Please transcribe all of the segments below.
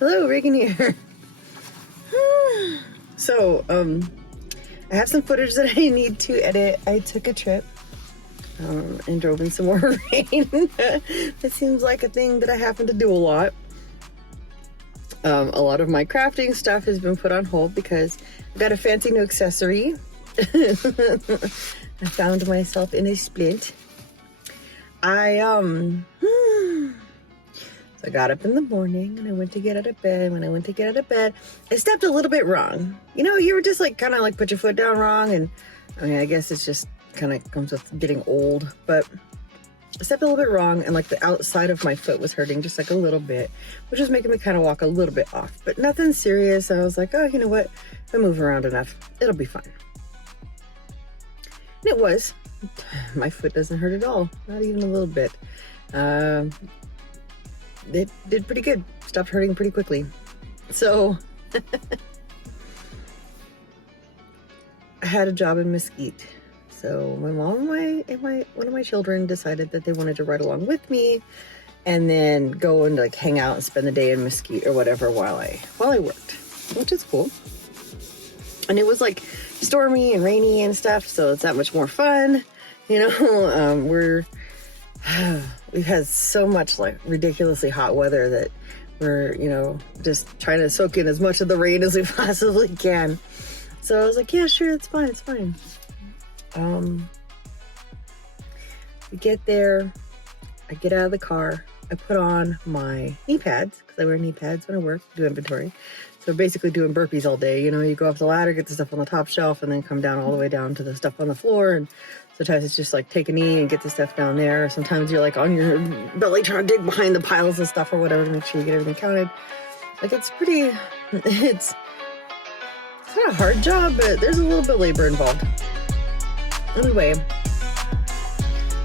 Hello, Reagan here. So, I have some footage that I need to edit. I took a trip and drove in some more rain. It seems like a thing that I happen to do a lot. A lot of my crafting stuff has been put on hold because I got a fancy new accessory. I found myself in a splint. So I got up in the morning and I went to get out of bed. When I went to get out of bed, I stepped a little bit wrong. You know, you were just like kind of like put your foot down wrong. And I mean, I guess it's just kind of comes with getting old, but I stepped a little bit wrong and like the outside of my foot was hurting just like a little bit, which was making me kind of walk a little bit off, but nothing serious. I was like, oh, you know what? If I move around enough, it'll be fine. And it was. My foot doesn't hurt at all. Not even a little bit. It did pretty good. Stopped hurting pretty quickly. So I had a job in Mesquite. So my mom and one of my children decided that they wanted to ride along with me and then go and like hang out and spend the day in Mesquite or whatever while I worked, which is cool. And it was like stormy and rainy and stuff, so it's that much more fun. You know, we've had so much like ridiculously hot weather that we're, you know, just trying to soak in as much of the rain as we possibly can. So I was like, yeah, sure, it's fine, it's fine. We get there, I get out of the car, I put on my knee pads, because I wear knee pads when I work, do inventory. So basically doing burpees all day. You know, you go up the ladder, get the stuff on the top shelf, and then come down all the way down to the stuff on the floor. And sometimes it's just like take a knee and get the stuff down there. Sometimes you're like on your belly trying to dig behind the piles of stuff or whatever to make sure you get everything counted. Like it's not a hard job, but there's a little bit of labor involved. Anyway,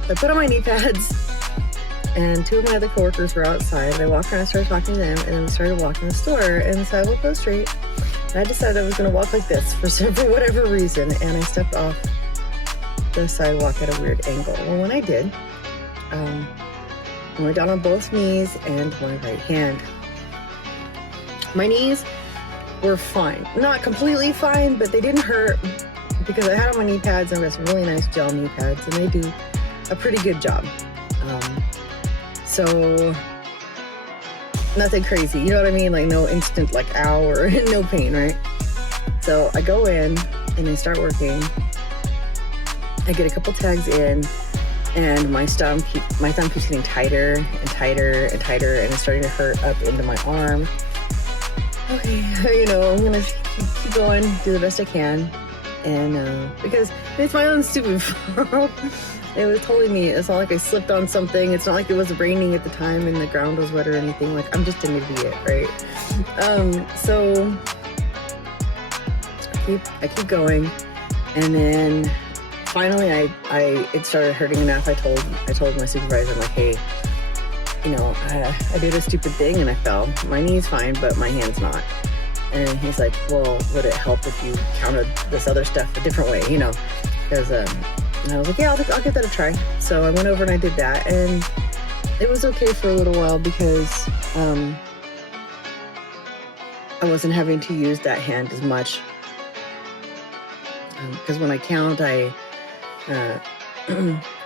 I put on my knee pads and two of my other coworkers were outside. I walked around and started talking to them, and then we started walking the store, and the sidewalk goes straight. And I decided I was going to walk like this for whatever reason, and I stepped off the sidewalk at a weird angle. Well, when I did, I went down on both knees and my right hand. My knees were fine. Not completely fine, but they didn't hurt because I had on my knee pads, and I got some really nice gel knee pads, and they do a pretty good job. So nothing crazy, you know what I mean? Like no instant like ow or no pain, right? So I go in and I start working. I get a couple tags in and my thumb keeps getting tighter and tighter and tighter, and it's starting to hurt up into my arm. Okay, you know, I'm gonna keep going, do the best I can. And because it's my own stupid fault. It was totally me. It's not like I slipped on something. It's not like it was raining at the time and the ground was wet or anything. Like, I'm just an idiot, right? So I keep going, and then finally it started hurting enough. I told my supervisor, I'm like, hey, you know, I did a stupid thing and I fell. My knee's fine, but my hand's not. And he's like, well, would it help if you counted this other stuff a different way, you know? Because and I was like, yeah, I'll give that a try. So I went over and I did that, and it was okay for a little while because I wasn't having to use that hand as much. Because when I count, I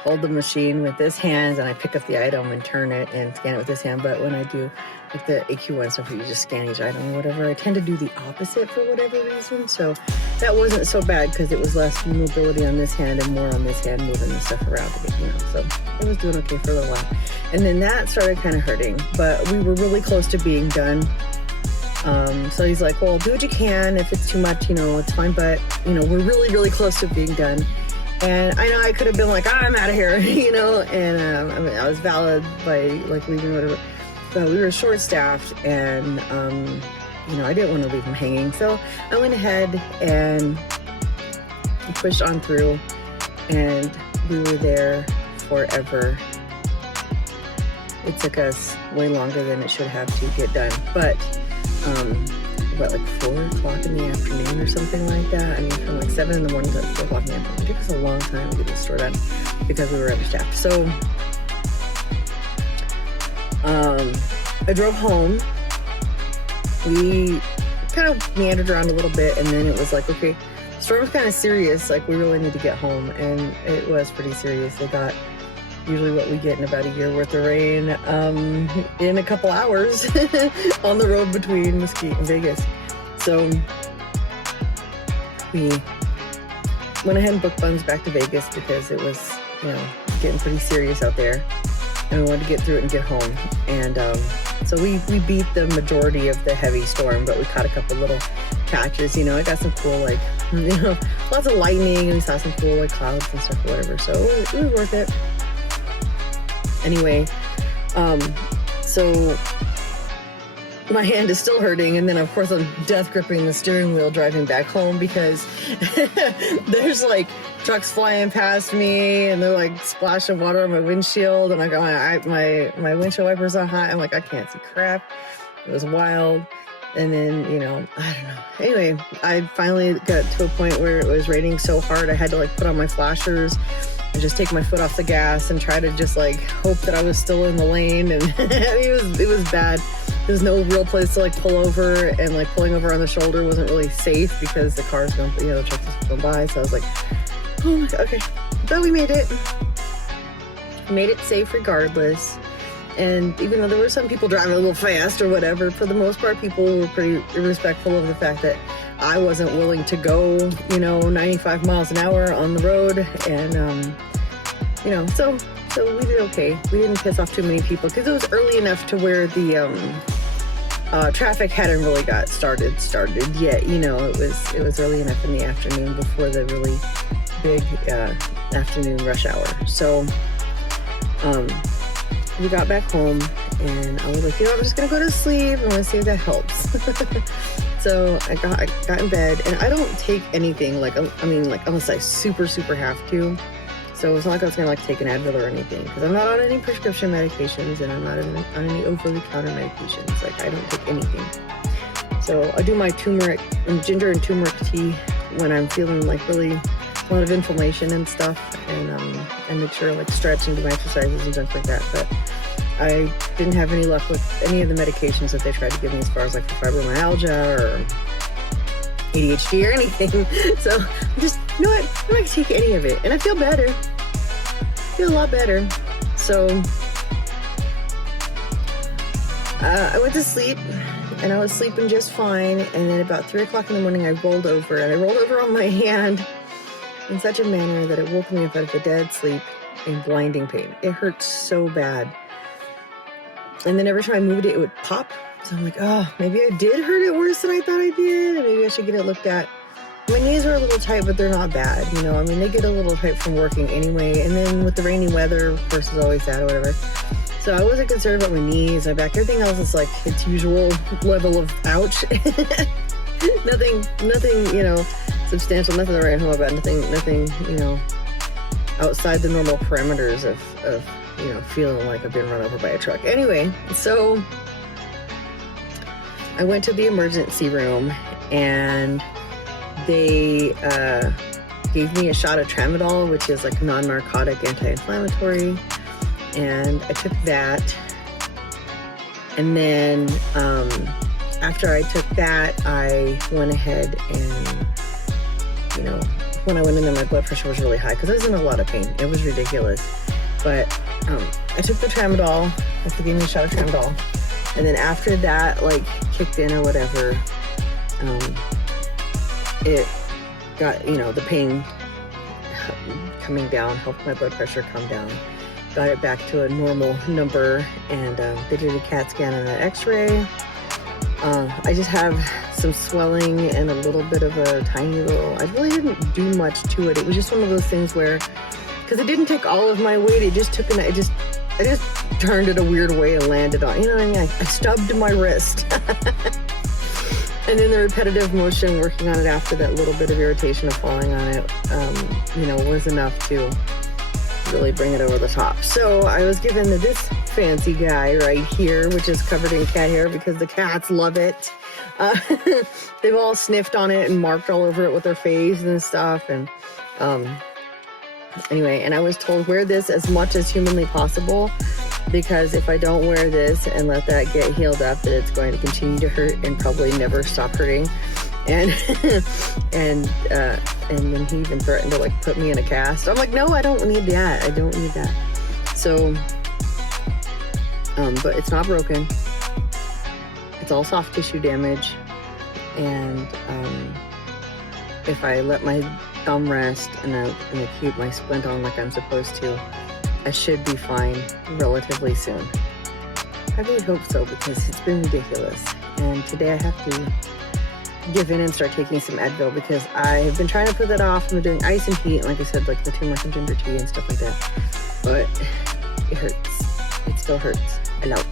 hold the machine with this hand and I pick up the item and turn it and scan it with this hand. But when I do like the AQ1 stuff where you just scan each item or whatever, I tend to do the opposite for whatever reason. So that wasn't so bad because it was less mobility on this hand and more on this hand moving the stuff around a bit, you know. So it was doing okay for a little while. And then that started kind of hurting, but we were really close to being done. So he's like, well, do what you can. If it's too much, you know, it's fine. But, you know, we're really, really close to being done. And I know I could have been like, I'm out of here, you know, and I mean, I was valid by like leaving whatever, but we were short-staffed, and you know, I didn't want to leave him hanging, so I went ahead and pushed on through, and we were there forever. It took us way longer than it should have to get done, but like 4 o'clock in the afternoon or something like that. I mean, from like 7 in the morning to 4 o'clock in the afternoon. It took us a long time to get the store done because we were understaffed. So I drove home we kind of meandered around a little bit, and then it was like, okay, the storm was kind of serious. Like, we really need to get home, and it was pretty serious. They got usually what we get in about a year worth of rain in a couple hours on the road between Mesquite and Vegas. So we went ahead and booked buns back to Vegas because it was, you know, getting pretty serious out there, and we wanted to get through it and get home. And so we beat the majority of the heavy storm, but we caught a couple little patches. You know, I got some cool, like, you know, lots of lightning, and we saw some cool, like, clouds and stuff or whatever. So it was worth it. Anyway, so my hand is still hurting, and then of course I'm death gripping the steering wheel driving back home because there's like trucks flying past me, and they're like splashing water on my windshield, and I got my windshield wipers on high. I'm like, I can't see crap. It was wild. And then, you know, I don't know. Anyway, I finally got to a point where it was raining so hard I had to like put on my flashers and just take my foot off the gas and try to just like hope that I was still in the lane. And it was bad. There's no real place to like pull over, and like pulling over on the shoulder wasn't really safe because the car's going, you know, the trucks was going by. So I was like, oh my God, okay. But we made it. Made it safe regardless. And even though there were some people driving a little fast or whatever, for the most part, people were pretty respectful of the fact that I wasn't willing to go, you know, 95 miles an hour on the road. And, you know, so we did okay. We didn't piss off too many people because it was early enough to where the traffic hadn't really got started yet. You know, it was early enough in the afternoon before the really big afternoon rush hour. So, we got back home, and I was like, you know, I'm just gonna go to sleep. I want to see if that helps. So I got in bed, and I don't take anything like, I mean, like, unless I super have to. So it's not like I was gonna like take an Advil or anything, because I'm not on any prescription medications, and I'm not on any over-the-counter medications. Like, I don't take anything. So I do my turmeric and ginger and turmeric tea when I'm feeling like really a lot of inflammation and stuff, and make sure like stretch and do my exercises and stuff like that. But I didn't have any luck with any of the medications that they tried to give me as far as like the fibromyalgia or ADHD or anything. So I'm just, you know what, I'm not gonna take any of it, and I feel better. I feel a lot better. So I went to sleep, and I was sleeping just fine. And then about 3 o'clock in the morning, I rolled over, and I rolled over on my hand in such a manner that it woke me up out of a dead sleep in blinding pain. It hurt so bad. And then every time I moved it, it would pop. So I'm like, oh, maybe I did hurt it worse than I thought I did. Maybe I should get it looked at. My knees are a little tight, but they're not bad. You know, I mean, they get a little tight from working anyway. And then with the rainy weather, of course, it's always that or whatever. So I wasn't concerned about my knees, my back. Everything else is like its usual level of ouch. nothing, you know, substantial, nothing to write home about, nothing, you know, outside the normal parameters of, you know, feeling like I've been run over by a truck. Anyway, so I went to the emergency room, and they gave me a shot of tramadol, which is like non-narcotic anti-inflammatory, and I took that. And then after I took that, I went ahead and, you know, when I went in there, my blood pressure was really high because I was in a lot of pain. It was ridiculous. But I took the tramadol. They gave me a shot of tramadol. And then after that, like, kicked in or whatever, it got, you know, the pain coming down, helped my blood pressure come down, got it back to a normal number, and they did a CAT scan and an x-ray. I just have some swelling and a little bit of a tiny little, I really didn't do much to it. It was just one of those things where, because it didn't take all of my weight, it just took I just turned it a weird way and landed on, you know what I mean? I stubbed my wrist. And then the repetitive motion working on it after that little bit of irritation of falling on it, you know, was enough to really bring it over the top. So I was given this fancy guy right here, which is covered in cat hair because the cats love it. They've all sniffed on it and marked all over it with their face and stuff. And anyway, and I was told wear this as much as humanly possible because if I don't wear this and let that get healed up, that it's going to continue to hurt and probably never stop hurting. And and then he even threatened to like put me in a cast. I'm like, no, I don't need that. I don't need that. So, but it's not broken. It's all soft tissue damage. And if I let my thumb rest and I keep my splint on like I'm supposed to, I should be fine relatively soon. I really hope so, because it's been ridiculous. And today I have to give in and start taking some Advil, because I have been trying to put that off. I'm doing ice and heat, and like I said, like the turmeric and ginger tea and stuff like that. But it hurts. It still hurts a lot,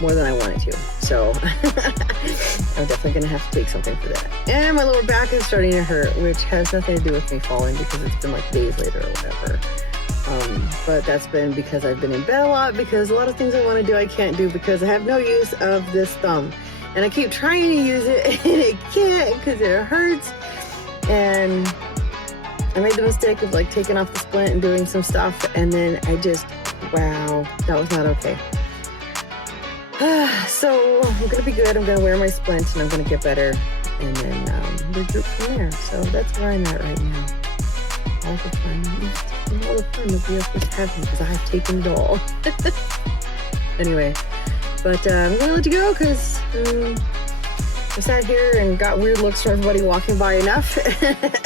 more than I wanted to. So I'm definitely gonna have to take something for that. And my lower back is starting to hurt, which has nothing to do with me falling, because it's been like days later or whatever. But that's been because I've been in bed a lot, because a lot of things I want to do I can't do because I have no use of this thumb. And I keep trying to use it and it can't because it hurts. And I made the mistake of like taking off the splint and doing some stuff, and then I just, wow, that was not okay. So I'm gonna be good. I'm gonna wear my splint and I'm gonna get better, and then regroup from there. So that's where I'm at right now. All the fun that we are supposed to have, because I have taken it all. Anyway, but I'm gonna let you go, because I sat here and got weird looks from everybody walking by enough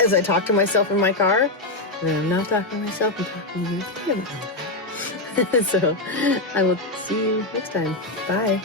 as I talk to myself in my car. And I'm not talking to myself, I'm talking to you. So I will see you next time. Bye.